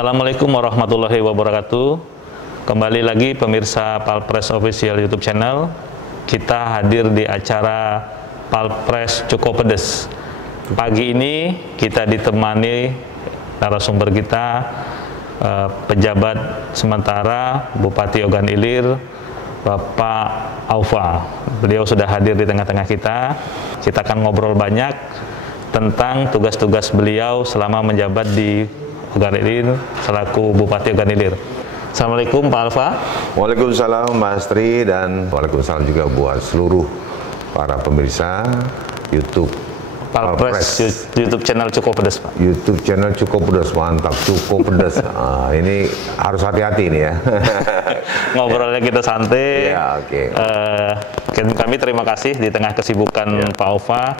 Assalamualaikum warahmatullahi wabarakatuh. Kembali lagi pemirsa Palpres Official YouTube channel. Kita hadir di acara Palpres Cukup Pedes. Pagi ini kita ditemani narasumber kita, pejabat sementara Bupati Ogan Ilir, Bapak Aufa. Beliau sudah hadir di tengah-tengah kita. Kita akan ngobrol banyak tentang tugas-tugas beliau selama menjabat di Ogan Ilir selaku Bupati Ogan Ilir. Assalamualaikum Pak Alfa. Waalaikumsalam Mas Tri, dan waalaikumsalam juga buat seluruh para pemirsa YouTube Palpres YouTube channel Cukup Pedes, Pak. YouTube channel Cukup Pedes, mantap, Cukup Pedes. Ini harus hati-hati nih ya. Ngobrolnya kita santai. Ya, oke. Kami terima kasih di tengah kesibukan Pak Aufa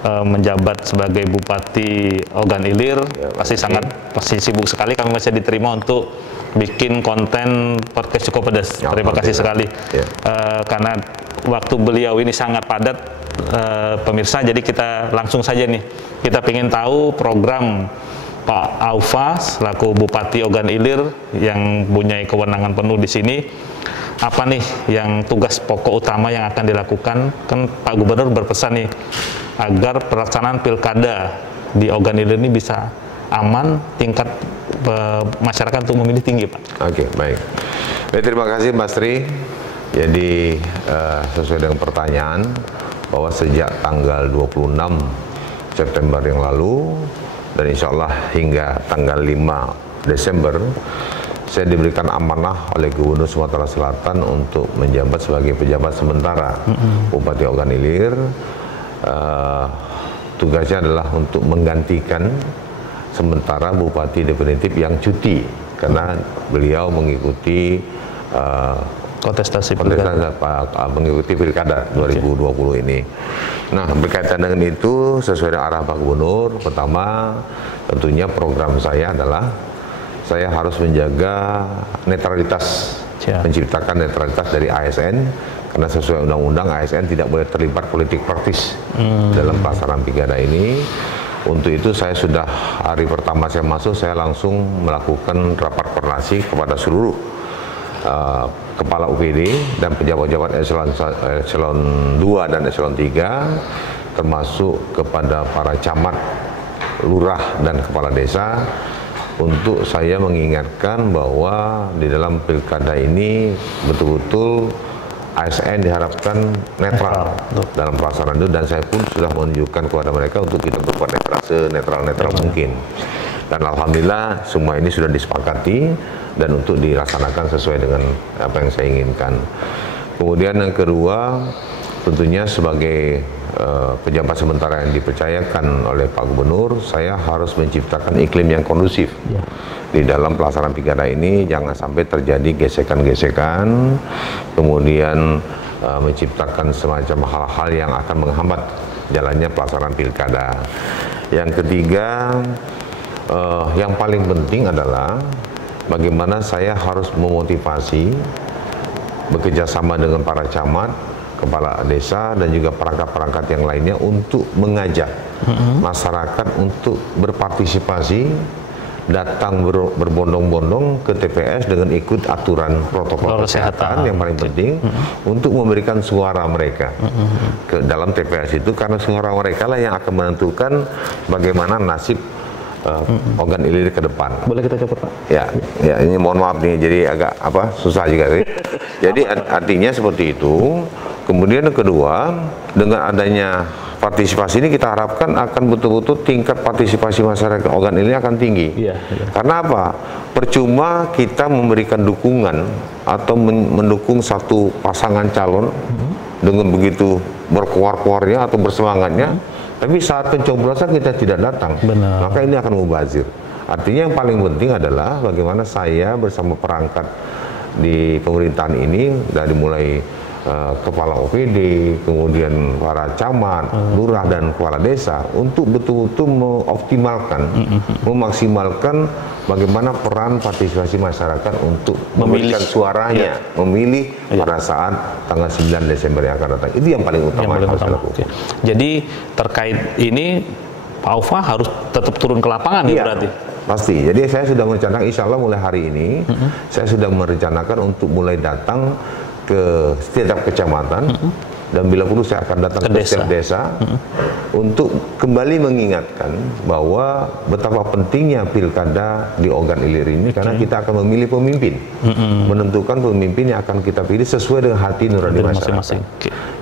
menjabat sebagai Bupati Ogan Ilir. Pasti sibuk sekali. Kami masih diterima untuk bikin konten podcast Cukup Pedes. Terima kasih sekali. Karena waktu beliau ini sangat padat, pemirsa, jadi kita langsung saja nih, kita ingin tahu program Pak Aufa selaku Bupati Ogan Ilir yang punya kewenangan penuh di sini. Apa nih yang tugas pokok utama yang akan dilakukan? Kan Pak Gubernur berpesan nih agar pelaksanaan pilkada di Ogan Ilir ini bisa aman, tingkat masyarakat untuk memilih tinggi, Pak. Oke, baik. Terima kasih Mas Tri. Jadi sesuai dengan pertanyaan, bahwa sejak tanggal 26 September yang lalu dan insya Allah hingga tanggal 5 Desember saya diberikan amanah oleh Gubernur Sumatera Selatan untuk menjabat sebagai pejabat sementara Bupati Ogan Ilir. Tugasnya adalah untuk menggantikan sementara Bupati definitif yang cuti karena beliau mengikuti kontestasi mengikuti pilkada 2020 ini. Nah, berkaitan dengan itu, sesuai dengan arahan Pak Gubernur, pertama tentunya program saya adalah saya harus menjaga netralitas, menciptakan netralitas dari ASN, karena sesuai undang-undang ASN tidak boleh terlibat politik praktis dalam pelaksanaan pilkada ini. Untuk itu saya sudah hari pertama saya masuk, saya langsung melakukan rapat koordinasi kepada seluruh kepala UPD dan pejabat-pejabat eselon 2 dan eselon 3, termasuk kepada para camat, lurah dan kepala desa, untuk saya mengingatkan bahwa di dalam pilkada ini betul-betul ASN diharapkan netral dalam pelaksanaan itu, dan saya pun sudah menunjukkan kepada mereka untuk kita berbuat netral mungkin. Dan alhamdulillah semua ini sudah disepakati dan untuk dilaksanakan sesuai dengan apa yang saya inginkan. Kemudian yang kedua, tentunya sebagai pejabat sementara yang dipercayakan oleh Pak Gubernur, saya harus menciptakan iklim yang kondusif di dalam pelaksanaan pilkada ini. Jangan sampai terjadi gesekan-gesekan, kemudian menciptakan semacam hal-hal yang akan menghambat jalannya pelaksanaan pilkada. Yang ketiga, yang paling penting adalah bagaimana saya harus memotivasi, bekerjasama dengan para camat, kepala desa dan juga perangkat-perangkat yang lainnya untuk mengajak masyarakat untuk berpartisipasi, datang berbondong-bondong ke TPS dengan ikut aturan protokol kesehatan yang paling penting, untuk memberikan suara mereka ke dalam TPS itu, karena suara mereka lah yang akan menentukan bagaimana nasib Ogan Ilir ke depan. Boleh kita coba, Pak? Ya, ini mohon maaf nih, jadi agak susah juga sih. Jadi artinya seperti itu. Kemudian yang kedua, dengan adanya partisipasi ini kita harapkan akan betul-betul tingkat partisipasi masyarakat Ogan Ilir akan tinggi. Karena apa? Percuma kita memberikan dukungan atau mendukung satu pasangan calon dengan begitu berkuar-kuarnya atau bersemangatnya, tapi saat pencoblosan kita tidak datang, maka ini akan mubazir. Artinya yang paling penting adalah bagaimana saya bersama perangkat di pemerintahan ini, dari mulai kepala OPD, kemudian para camat, lurah dan kepala desa, untuk betul-betul mengoptimalkan, memaksimalkan bagaimana peran partisipasi masyarakat untuk memberikan suaranya, memilih pada saat tanggal 9 Desember yang akan datang. Itu yang paling utama yang harus dilakukan. Jadi terkait ini Pak Aufa harus tetap turun ke lapangan ya berarti? Pasti. Jadi saya sudah merencanakan, insya Allah mulai hari ini, saya sudah merencanakan untuk mulai datang ke setiap kecamatan, dan bila perlu saya akan datang ke setiap desa untuk kembali mengingatkan bahwa betapa pentingnya pilkada di Ogan Ilir ini, karena kita akan memilih pemimpin, menentukan pemimpin yang akan kita pilih sesuai dengan hati nurani masyarakat.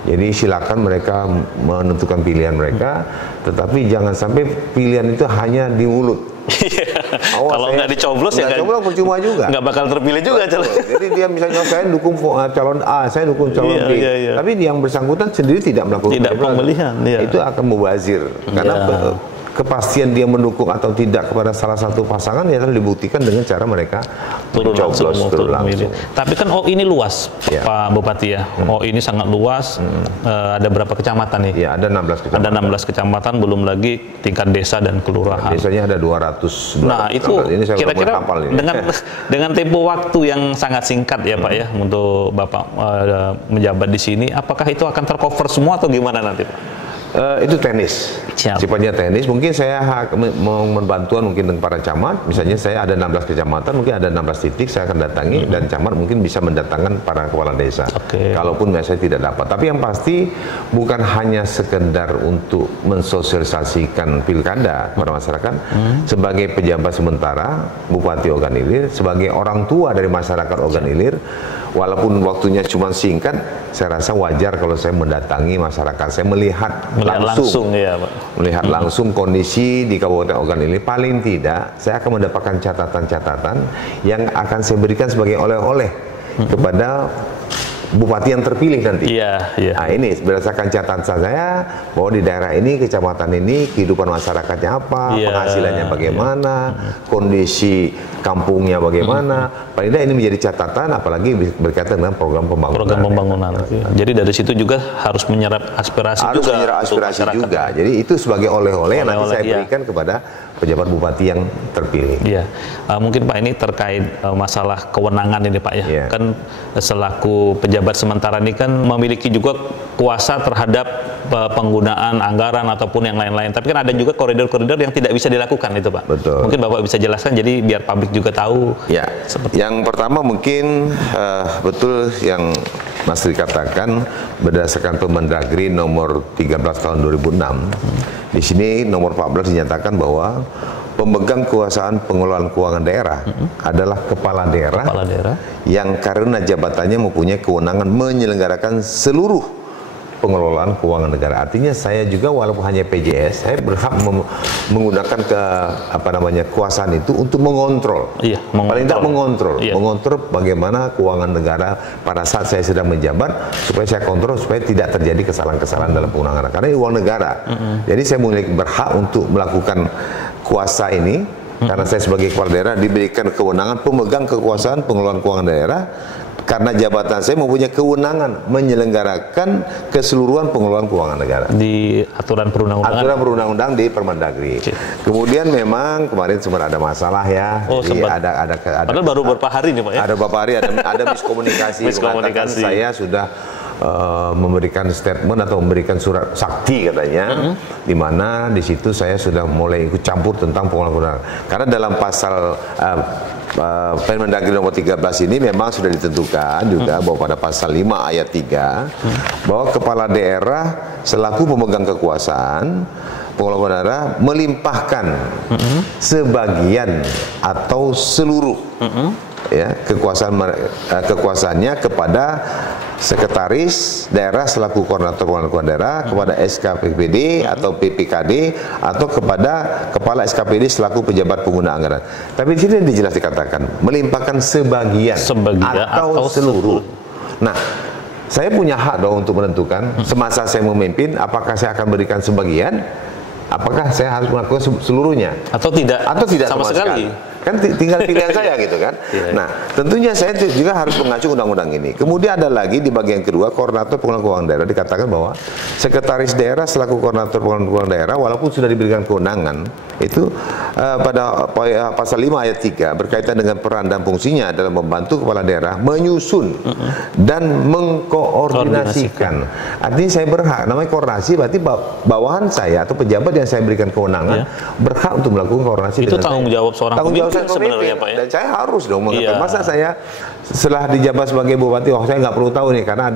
Jadi silakan mereka menentukan pilihan mereka, tetapi jangan sampai pilihan itu hanya di mulut. Kalau nggak dicoblos ya coblos percuma juga, nggak bakal terpilih juga. Jadi dia misalnya saya dukung calon A, saya dukung calon B, tapi yang bersangkutan sendiri tidak melakukan pemilihan, itu akan mubazir, karena kepastian dia mendukung atau tidak kepada salah satu pasangan ya telah dibuktikan dengan cara mereka turun langsung. Tapi kan ini luas, Pak Bupati ya. ini sangat luas. Ada berapa kecamatan nih? Ya, ada 16 kecamatan. Ada 16 kecamatan, belum lagi tingkat desa dan kelurahan. Desanya ada 200. Nah, itu kira-kira dengan tempo waktu yang sangat singkat ya Pak ya, untuk Bapak menjabat di sini, apakah itu akan tercover semua atau gimana nanti Pak? Itu teknis, sifatnya teknis. Mungkin saya mau membantuan mungkin dengan para camat, misalnya saya ada 16 kecamatan, mungkin ada 16 titik saya akan datangi, dan camat mungkin bisa mendatangkan para kepala desa. Kalaupun saya tidak dapat, tapi yang pasti bukan hanya sekedar untuk mensosialisasikan pilkada kepada masyarakat. Sebagai pejabat sementara Bupati Ogan Ilir, sebagai orang tua dari masyarakat Ogan Ilir, walaupun waktunya cuma singkat, saya rasa wajar kalau saya mendatangi masyarakat, saya melihat langsung ya, Pak. Melihat langsung kondisi di Kabupaten Ogan Ilir. Paling tidak saya akan mendapatkan catatan-catatan yang akan saya berikan sebagai oleh-oleh kepada bupati yang terpilih nanti. Nah, ini berdasarkan catatan saya bahwa di daerah ini, kecamatan ini, kehidupan masyarakatnya apa, penghasilannya bagaimana, kondisi kampungnya bagaimana. Paling tidak ini menjadi catatan, apalagi berkaitan dengan program pembangunan. Jadi dari situ juga harus menyerap aspirasi juga. Jadi itu sebagai oleh-oleh yang nanti saya berikan kepada pejabat bupati yang terpilih. Mungkin Pak, ini terkait masalah kewenangan ini Pak ya. Kan selaku pejabat sementara ini kan memiliki juga kuasa terhadap penggunaan anggaran ataupun yang lain-lain. Tapi kan ada juga koridor-koridor yang tidak bisa dilakukan itu Pak. Betul. Mungkin Bapak bisa jelaskan jadi biar publik juga tahu. Yang pertama mungkin betul yang Mas Tri katakan, berdasarkan Permendagri nomor 13 tahun 2006, di sini nomor 14 dinyatakan bahwa pemegang kekuasaan pengelolaan keuangan daerah adalah kepala daerah yang karena jabatannya mempunyai kewenangan menyelenggarakan seluruh pengelolaan keuangan negara. Artinya saya juga walaupun hanya PJS, saya berhak menggunakan kekuasaan itu untuk mengontrol. Paling tidak mengontrol bagaimana keuangan negara pada saat saya sedang menjabat, supaya saya kontrol supaya tidak terjadi kesalahan-kesalahan dalam penggunaan karena ini uang negara. Jadi saya memiliki berhak untuk melakukan kuasa ini karena saya sebagai kepala daerah diberikan kewenangan pemegang kekuasaan pengelolaan keuangan daerah. Karena jabatan saya mempunyai kewenangan menyelenggarakan keseluruhan pengelolaan keuangan negara. Di aturan perundang-undangan? Aturan perundang-undang di Permendagri. Kemudian memang kemarin sempat ada masalah ya. Jadi ada padahal baru beberapa hari nih Pak ya? Ada beberapa hari, ada miskomunikasi. Saya sudah memberikan statement atau memberikan surat sakti katanya, di mana di situ saya sudah mulai ikut campur tentang pengelolaan. Karena dalam pasal Permendagri nomor 13 ini memang sudah ditentukan juga bahwa pada pasal 5 ayat 3 bahwa kepala daerah selaku pemegang kekuasaan pengelola daerah melimpahkan sebagian atau seluruh kekuasaannya kepada sekretaris daerah selaku koordinator pengelolaan keuangan daerah, kepada SKPD atau PPKD, atau kepada kepala SKPD selaku pejabat pengguna anggaran. Tapi di sini dijelas dikatakan melimpahkan sebagian atau seluruh. Nah, saya punya hak dong untuk menentukan semasa saya memimpin apakah saya akan berikan sebagian, apakah saya harus melakukan seluruhnya atau tidak sama sekali. Kan tinggal pilihan saya gitu kan. Nah, tentunya saya juga harus mengacu undang-undang ini. Kemudian ada lagi di bagian kedua, koordinator pengelolaan keuangan daerah dikatakan bahwa sekretaris daerah selaku koordinator pengelolaan keuangan daerah walaupun sudah diberikan kewenangan itu pada pasal 5 ayat 3 berkaitan dengan peran dan fungsinya dalam membantu kepala daerah menyusun dan mengkoordinasikan. Artinya saya berhak, namanya koordinasi berarti bawahan saya atau pejabat yang saya berikan kewenangan berhak untuk melakukan koordinasi. Itu tanggung jawab seorang pemimpin sebenarnya, Pak, ya? Dan saya harus dong mengatakan, masa saya setelah dijabat sebagai bupati, saya nggak perlu tahu nih karena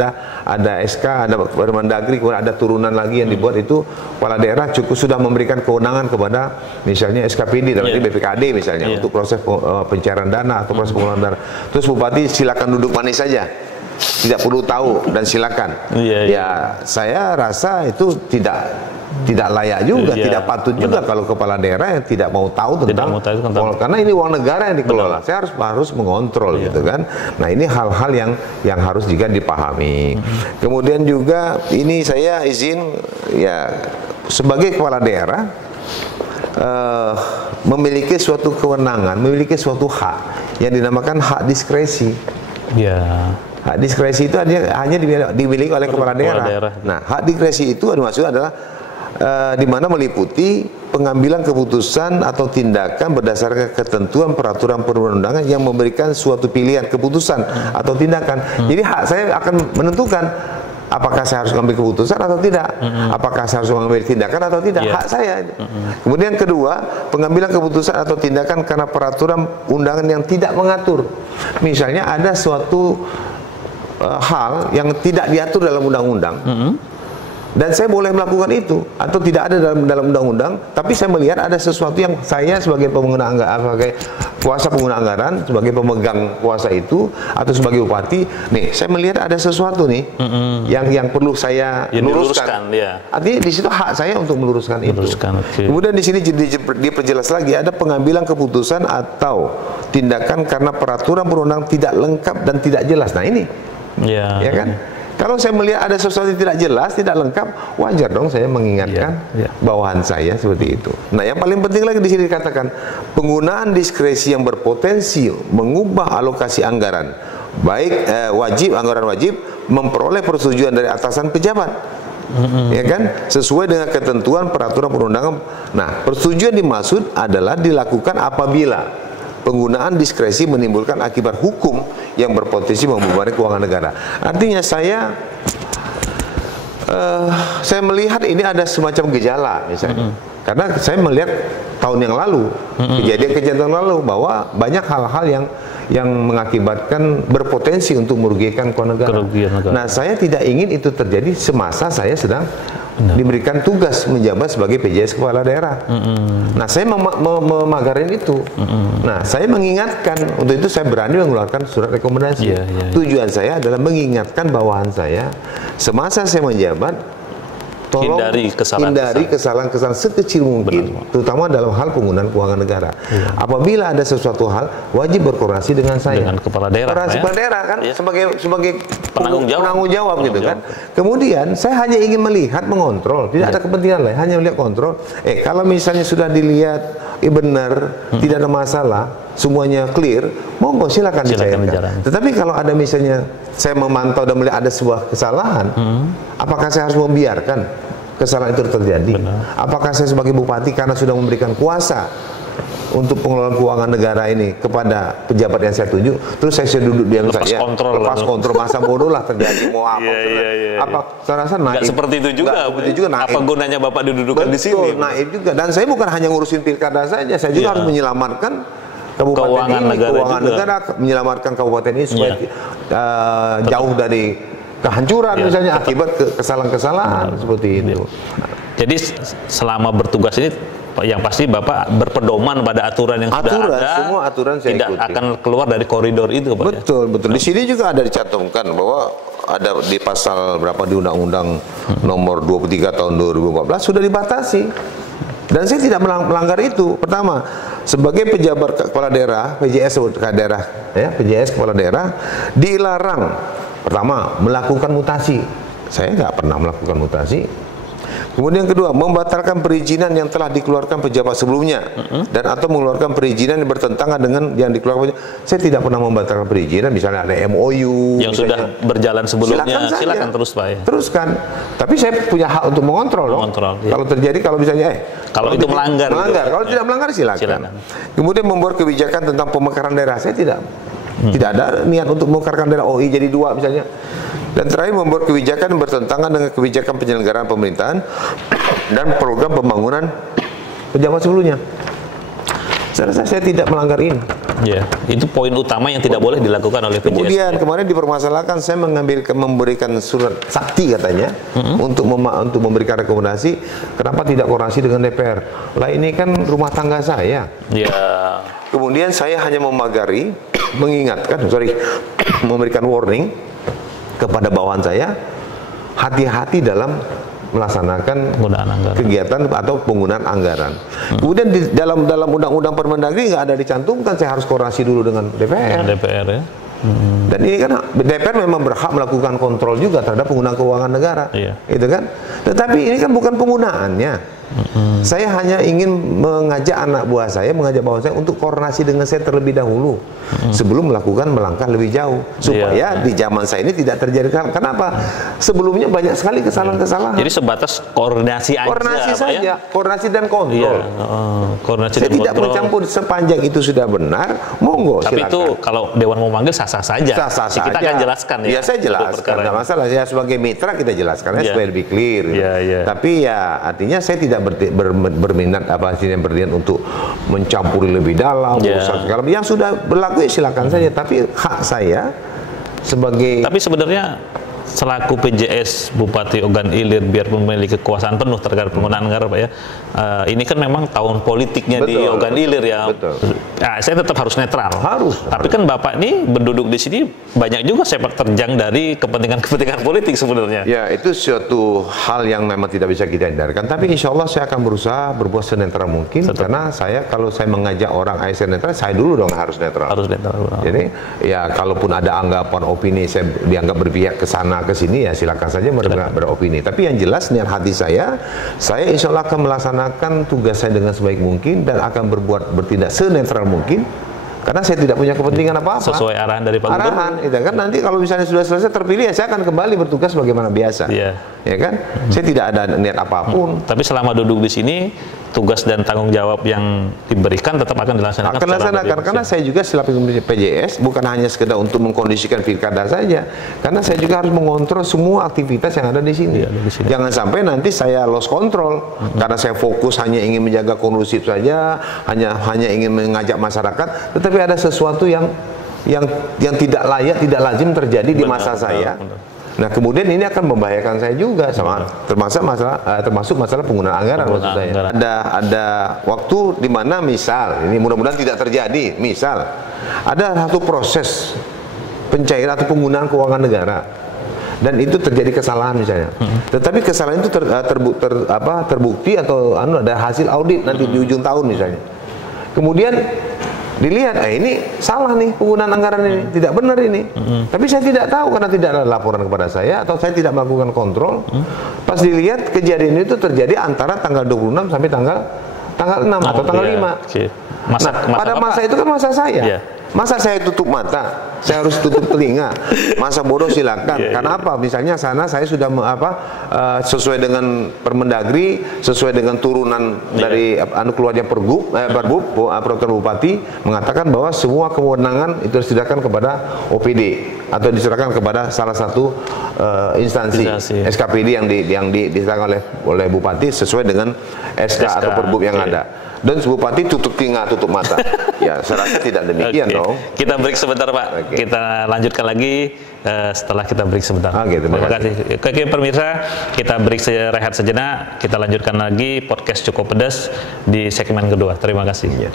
ada SK, ada Permendagri, kemudian ada turunan lagi yang dibuat, itu kepala daerah cukup sudah memberikan kewenangan kepada misalnya SKPD dalam BPKD misalnya untuk proses pencairan dana atau proses pengelolaan dana. Terus bupati silakan duduk manis saja, tidak perlu tahu dan silakan. Ya saya rasa itu tidak layak juga, tidak patut juga kalau kepala daerah yang tidak mau tahu tentang karena ini uang negara yang dikelola. Saya harus mengontrol gitu kan. Nah, ini hal-hal yang harus juga dipahami. Kemudian juga ini saya izin ya sebagai kepala daerah memiliki suatu kewenangan, memiliki suatu hak yang dinamakan hak diskresi. Hak diskresi itu hanya dimiliki oleh kepala daerah. Nah, hak diskresi itu maksudnya adalah di mana meliputi pengambilan keputusan atau tindakan berdasarkan ketentuan peraturan perundang-undangan yang memberikan suatu pilihan keputusan atau tindakan. Jadi hak saya akan menentukan apakah saya harus mengambil keputusan atau tidak, apakah saya harus mengambil tindakan atau tidak, hak saya. Kemudian kedua, pengambilan keputusan atau tindakan karena peraturan undangan yang tidak mengatur. Misalnya ada suatu hal yang tidak diatur dalam undang-undang, dan saya boleh melakukan itu atau tidak ada dalam undang-undang, tapi saya melihat ada sesuatu yang saya sebagai pengguna anggaran, sebagai kuasa pengguna anggaran, sebagai pemegang kuasa itu atau sebagai bupati, nih saya melihat ada sesuatu nih yang perlu saya luruskan. Artinya di situ hak saya untuk meluruskan itu. Kemudian di sini diperjelas lagi ada pengambilan keputusan atau tindakan karena peraturan perundang tidak lengkap dan tidak jelas. Nah ini, ya kan? Kalau saya melihat ada sesuatu yang tidak jelas, tidak lengkap, wajar dong saya mengingatkan bawahan saya seperti itu. Nah, yang paling penting lagi di sini dikatakan penggunaan diskresi yang berpotensi mengubah alokasi anggaran, baik anggaran wajib memperoleh persetujuan dari atasan pejabat. Ya kan, sesuai dengan ketentuan peraturan perundangan. Nah, persetujuan dimaksud adalah dilakukan apabila penggunaan diskresi menimbulkan akibat hukum yang berpotensi membebani keuangan negara. Artinya saya melihat ini ada semacam gejala misalnya. Karena saya melihat tahun yang lalu, kejadian-kejadian lalu bahwa banyak hal-hal yang mengakibatkan berpotensi untuk merugikan keuangan negara. Nah, saya tidak ingin itu terjadi semasa saya sedang diberikan tugas menjabat sebagai PJS kepala daerah. Nah, saya memagarin itu. Nah, saya mengingatkan, untuk itu saya berani mengeluarkan surat rekomendasi. Tujuan saya adalah mengingatkan bawahan saya semasa saya menjabat, tolong hindari kesalahan-kesalahan sekecil mungkin, terutama dalam hal penggunaan keuangan negara. Apabila ada sesuatu hal, wajib berkoordinasi dengan saya, dengan kepala daerah, kepala daerah kan, sebagai penanggung jawab gitu kan. Kemudian saya hanya ingin melihat, mengontrol, tidak ada kepentingan lain, hanya melihat kontrol. Kalau misalnya sudah dilihat benar, tidak ada masalah, semuanya clear, monggo silakan dicairkan. Tetapi kalau ada misalnya saya memantau dan melihat ada sebuah kesalahan, apakah saya harus membiarkan kesalahan itu terjadi? Apakah saya sebagai bupati karena sudah memberikan kuasa untuk pengelolaan keuangan negara ini kepada pejabat yang saya tunjuk, terus saya duduk diam saja, lepas kontrol, masa bodoh lah terjadi, mau apa? Saya rasa naif. Seperti itu juga. Apa gunanya Bapak didudukan di sini? Naif juga. Dan saya bukan hanya ngurusin pilkada saja, saya juga harus menyelamatkan keuangan negara, menyelamatkan kabupaten ini supaya jauh dari kehancuran misalnya akibat kesalahan-kesalahan seperti itu. Jadi selama bertugas ini yang pasti Bapak berpedoman pada aturan yang sudah ada, semua aturan saya tidak ikuti. akan keluar dari koridor itu, Pak. Betul. Di sini juga ada dicantumkan bahwa ada di pasal berapa di Undang-Undang Nomor 23 Tahun 2014 sudah dibatasi. Dan saya tidak melanggar itu. Pertama, sebagai pejabat kepala daerah, PJS kepala daerah, PJS kepala daerah dilarang pertama melakukan mutasi. Saya nggak pernah melakukan mutasi. Kemudian yang kedua, membatalkan perizinan yang telah dikeluarkan pejabat sebelumnya dan atau mengeluarkan perizinan yang bertentangan dengan yang dikeluarkan. Saya tidak pernah membatalkan perizinan, misalnya ada MOU yang sudah berjalan sebelumnya, silakan terus Pak ya. Teruskan. Tapi saya punya hak untuk mengontrol loh. Ya. Kalau terjadi, kalau misalnya kalau itu melanggar, kalau tidak melanggar silakan. Kemudian membuat kebijakan tentang pemekaran daerah, saya tidak ada niat untuk memekarkan daerah OI jadi 2 misalnya. Dan terakhir, membuat kebijakan yang bertentangan dengan kebijakan penyelenggaraan pemerintahan dan program pembangunan pejabat sebelumnya. Saya rasa saya tidak melanggar ini. Ya, itu poin utama yang tidak boleh dilakukan oleh PJS. Kemudian kemarin dipermasalahkan saya memberikan surat sakti katanya untuk memberikan rekomendasi, kenapa tidak koordinasi dengan DPR. Lah ini kan rumah tangga saya. Ya. Kemudian saya hanya memagari, mengingatkan, memberikan warning kepada bawahan saya, hati-hati dalam melaksanakan kegiatan atau penggunaan anggaran. Kemudian di dalam undang-undang Permendagri nggak ada dicantumkan saya harus koordinasi dulu dengan DPR. DPR ya. Dan ini kan DPR memang berhak melakukan kontrol juga terhadap penggunaan keuangan negara, itu kan. Tetapi ini kan bukan penggunaannya. Saya hanya ingin mengajak anak buah saya, mengajak bawahan saya untuk koordinasi dengan saya terlebih dahulu sebelum melakukan melangkah lebih jauh, supaya di zaman saya ini tidak terjadi. Kenapa? Sebelumnya banyak sekali kesalahan-kesalahan. Jadi sebatas koordinasi aja. Koordinasi saja, koordinasi dan kontrol. Koordinasi saya dan tidak kontrol. mencampur sepanjang itu sudah benar, monggo. Tapi silakan. itu kalau Dewan mau manggil sah-sah saja. Sah-sah saja. Kita akan jelaskan ya. Ya saya jelaskan, tidak masalah. Ya sebagai mitra kita jelaskan supaya lebih clear. Gitu. Tapi ya artinya saya tidak berminat berniat untuk mencampuri lebih dalam segala yang sudah berlaku ya silakan saja, tapi hak saya sebagai. Tapi sebenarnya selaku PJS Bupati Ogan Ilir biar memiliki kekuasaan penuh terhadap penggunaan anggaran Pak ya. Ini kan memang tahun politiknya di Ogan Ilir ya. Nah, saya tetap harus netral. Tapi kan Bapak ini berduduk di sini banyak juga sepak terjang dari kepentingan politik sebenarnya. Ya, itu suatu hal yang memang tidak bisa kita hindarkan. Tapi insya Allah saya akan berusaha berbuat senetral mungkin. Karena kalau saya mengajak orang ASN netral, saya dulu dong harus netral. Jadi ya kalaupun ada anggapan opini saya dianggap berpihak ke sana ke sini ya silakan saja beropini. Tapi yang jelas niat hati saya insya Allah akan melaksanakan tugas saya dengan sebaik mungkin dan akan bertindak senetral mungkin. Karena saya tidak punya kepentingan apa-apa. Sesuai arahan dari Pak Gubernur. Itu kan nanti kalau misalnya sudah selesai terpilih ya saya akan kembali bertugas bagaimana biasa. Ya kan? Saya tidak ada niat apapun. Tapi selama duduk di sini tugas dan tanggung jawab yang diberikan tetap akan dilaksanakan. Akan dilaksanakan karena saya juga selaku PJS bukan hanya sekedar untuk mengkondisikan pilkada saja. Karena saya juga harus mengontrol semua aktivitas yang ada di sini. Jangan sampai nanti saya lost control karena saya fokus hanya ingin menjaga kondusif saja, hanya ingin mengajak masyarakat, tetapi ada sesuatu yang tidak layak, tidak lazim terjadi di masa saya. Nah, kemudian ini akan membahayakan saya juga termasuk masalah penggunaan anggaran maksud saya. Ada waktu di mana misal ini mudah-mudahan tidak terjadi, misal ada satu proses pencairan atau penggunaan keuangan negara dan itu terjadi kesalahan misalnya. Tetapi kesalahan itu terbukti atau ada hasil audit nanti di ujung tahun misalnya. Kemudian dilihat, ini salah nih penggunaan anggaran ini, tidak benar ini. Tapi saya tidak tahu karena tidak ada laporan kepada saya atau saya tidak melakukan kontrol. Pas dilihat kejadian itu terjadi antara tanggal 26 sampai tanggal 6 atau tanggal 5. Pada masa itu kan masa saya. Masa saya tutup mata, saya harus tutup telinga. Masa bodoh silakan. Karena apa? Misalnya sana saya sudah sesuai dengan Permendagri, sesuai dengan turunan dari keluarnya Pergub, Peraturan Bupati mengatakan bahwa semua kewenangan itu diserahkan kepada OPD atau diserahkan kepada salah satu instansi SKPD yang diserahkan oleh Bupati sesuai dengan SK atau Pergub yang ada. Dan Bupati tutup telinga, tutup mata. Ya, saya rasa tidak demikian dong. Kita break sebentar, Pak. Kita lanjutkan lagi setelah kita break sebentar. Terima kasih. Oke, pemirsa, kita break rehat sejenak. Kita lanjutkan lagi podcast Cukup Pedas di segmen kedua. Terima kasih.